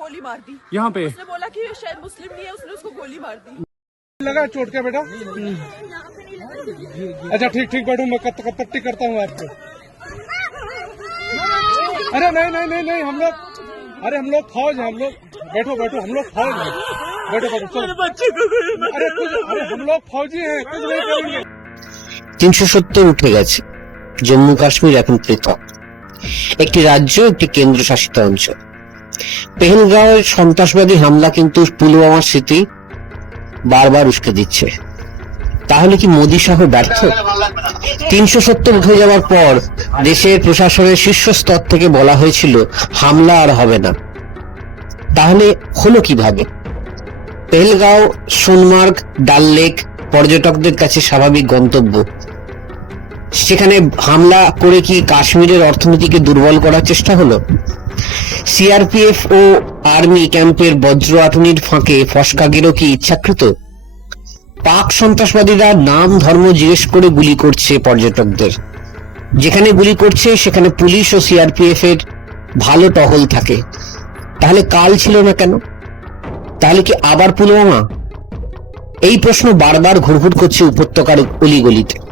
गोली मार दी यहाँ पे उसने बोला कि शायद मुस्लिम नहीं है उसने उसको गोली मार दी लगा चोट क्या बेटा अच्छा ठीक ठीक बैठो मैं कत, कत, पट्टी करता हूँ आपको अरे नहीं नहीं नहीं नहीं हम लोग अरे हम लोग फौज हैं हम लोग बैठो बैठो हम लोग फौज हैं बैठो बैठो चलो अरे कुछ अरे हम लोग फौजी हैं कुछ नहीं करेंगे তিনশো সত্তর উঠে গেছে জম্মু কাশ্মীর এখন পৃথক একটি রাজ্য একটি কেন্দ্রশাসিত অঞ্চল পেহেলগাঁওয়ের সন্ত্রাসবাদী হামলা কিন্তু পুলওয়ামার স্মৃতি বারবার উস্কে দিচ্ছে। তাহলে কি মোদী সহ ব্যর্থ? তিনশো সত্তর উঠে যাওয়ার পর দেশের প্রশাসনের শীর্ষ স্তর থেকে বলা হয়েছিল, হামলা আর হবে না। তাহলে হলো কীভাবে? পেহেলগাঁও, সোনমার্গ, ডাল লেক পর্যটকদের কাছে স্বাভাবিক গন্তব্য। সেখানে হামলা করে কি কাশ্মীরের অর্থনীতিকে দুর্বল করার চেষ্টা হলো? সিআরপিএফ ও আর্মি ক্যাম্পের বজ্র আটুনির ফাঁকে ফসকাগেরও কি ইচ্ছাকৃত? পাক সন্ত্রাসবাদীরা নাম ধর্ম জিজ্ঞেস করে গুলি করছে পর্যটকদের। যেখানে গুলি করছে, সেখানে পুলিশ ও সিআরপিএফ এর ভালো টহল থাকে। তাহলে কাল ছিল না কেন? তাহলে কি আবার পুলওয়ামা? এই প্রশ্ন বারবার ঘুরঘুর করছে উপত্যকার অলিগলিতে।